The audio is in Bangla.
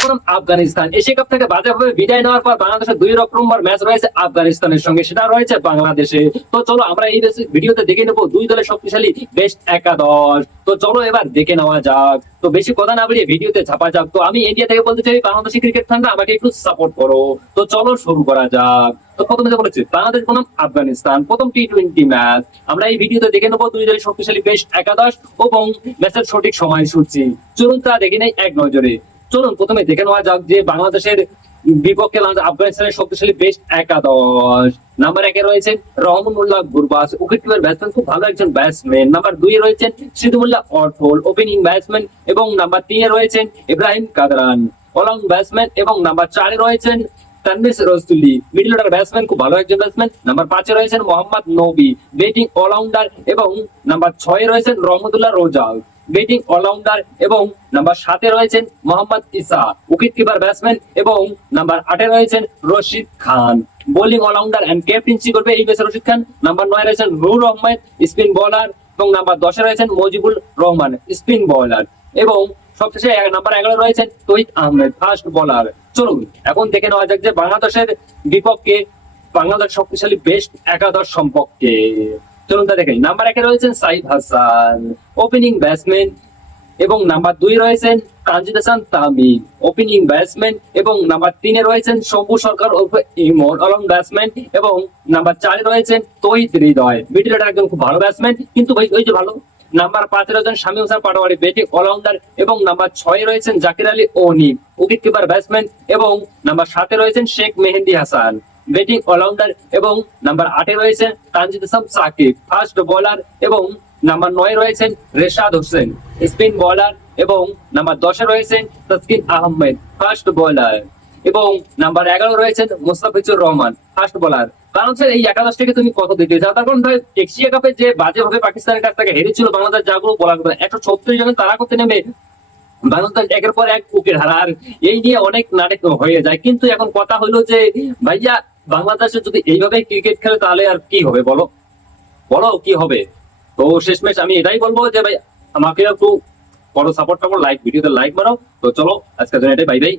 প্রথম আফগানিস্তান এশিয়া কাপ থেকে বাজেভাবে বিদায় নেওয়ার পর বাংলাদেশের 2 নম্বর ম্যাচ রয়েছে আফগানিস্তানের সঙ্গে, সেটা রয়েছে বাংলাদেশে। তো চলো আমরা এই ভিডিওতে দেখে নেবো দুই দলের শক্তিশালী বেস্ট একাদশ। তো চলো এবার দেখে নেওয়া যাক। তো বেশি কথা না বলিয়ে ভিডিওতে ঝাপা যাক। তো আমি ইন্ডিয়া থেকে বলতে চাই, বাংলাদেশি ক্রিকেট ফ্যানরা আমাকে একটু সাপোর্ট করো। তো চলো শুরু করা যাক। তো প্রথমে যে বলেছি বাংলাদেশ বনাম আফগানিস্তান প্রথম টি-20 ম্যাচ, আমরা এই ভিডিওতে দেখে নেবো দুই দলের শক্তিশালী বেস্ট একাদশ এবং ম্যাচের সঠিক সময়সূচি। চলুন তা দেখে নেই এক নজরে। চলুন প্রথমে দেখে নেওয়া যাক যে বাংলাদেশের বিপক্ষে আফগানিস্তানের শক্তিশালী বেস্ট একাদশ। নাম্বার 1 রয়েছেন Rahmanullah Gurbaz, wicket keeper batsman, খুব ভালো একজন ব্যাটসম্যান। নাম্বার 2 রয়েছেন সিদ্দিকুল্লাহ অর্থল, ওপেনিং ব্যাটসম্যান। এবং নাম্বার 3 রয়েছেন ইব্রাহিম কাদরান, অলরাউন্ড ব্যাটসম্যান। এবং নাম্বার 4 রয়েছেন তানভির রসতুল্লি, মিডল অর্ডার ব্যাটসম্যান, খুব ভালো একজন ব্যাটসম্যান। নাম্বার 5 রয়েছেন মোহাম্মদ নবী, ব্যাটিং অলরাউন্ডার। এবং নাম্বার 6 রয়েছেন রহমতুল্লাহ রোজাল, ব্যাটিং অলরাউন্ডার। এবং নাম্বার 7 রয়েছেন মোহাম্মদ ইসা, উইকেট কিপার ব্যাটসম্যান। এবং নাম্বার 8 রয়েছেন Rashid Khan, bowling allrounder and captaincy করবে এই ম্যাচে রশিদ খান। নাম্বার 9 রয়েছেন নুরুল আহমেদ, স্পিন বোলার। এবং নাম্বার 10 রয়েছেন মুজিবুর রহমান, স্পিন বোলার। এবং সবশেষে নাম্বার 11 রয়েছেন তৌহিদ আহমেদ, ফাস্ট বোলার। চলুন এখন দেখে নেওয়া যাক যে বাংলাদেশের বিপক্ষে বাংলাদেশ শক্তিশালী বেস্ট একাদশ সম্পর্কে। চলুন তা দেখে। নাম্বার 1 রয়েছেন সাইফ হাসান, ওপেনিং ব্যাটসম্যান। এবং নাম্বার 2 রয়েছেন তানজিদ হাসান তামিম, ওপেনিং ব্যাটসম্যান। এবং নাম্বার 3 রয়েছেন শম্ভু সরকার ওরফে ইমন, অলরাউন্ড ব্যাটসম্যান। এবং নাম্বার 4 রয়েছেন তৌহিদ হৃদয়, মিডল অর্ডার একজন খুব ভালো ব্যাটসম্যান, কিন্তু ওই যে ভালো। নাম্বার 5 রয়েছেন শামীম হোসেন পাটোয়ারি, ব্যাটিং অলরাউন্ডার। এবং নাম্বার 6 রয়েছেন Zakir Ali Oni, wicket keeper batsman. এবং নাম্বার 7 রয়েছেন শেখ মেহেদী হাসান, ব্যাটিং অলরাউন্ডার। এবং নাম্বার 8 রয়েছেন তানজিদ হাসান সাকিব, ফাস্ট বোলার। এবং নাম্বার 9 রয়েছেন রেশাদ হোসেন, স্পিন বোলার। এবং নাম্বার 10 রয়েছেন তাসকিন আহমেদ, ফাস্ট বোলার। এবং নাম্বার 11 রয়েছেন মোস্তাফিজুর রহমান, ফাস্ট বোলার। বাংলাদেশের এই একাদশটাকে তুমি কত দিতে চাও? তার কারণ ভাই এশিয়া কাপে যে বাজেভাবে পাকিস্তানের কাছ থেকে হেরেছিল বাংলাদেশ, যাগুলো বলা 136 জনে তারা করতে নেমে বাংলাদেশ একের পর এক উইকেট হারা, আর এই নিয়ে অনেক নাটক হয়ে যায়। কিন্তু এখন কথা হলো যে ভাইয়া বাংলাদেশে যদি এইভাবে ক্রিকেট খেলে তাহলে আর কি হবে বলো, বলো কি হবে? তো শেষমেশ আমি এটাই বলবো যে ভাই আমাকে একটু বড় সাপোর্ট করো, লাইক ভিডিওতে লাইক মারো। তো চলো আজকের জন্য এটাই, বাই বাই।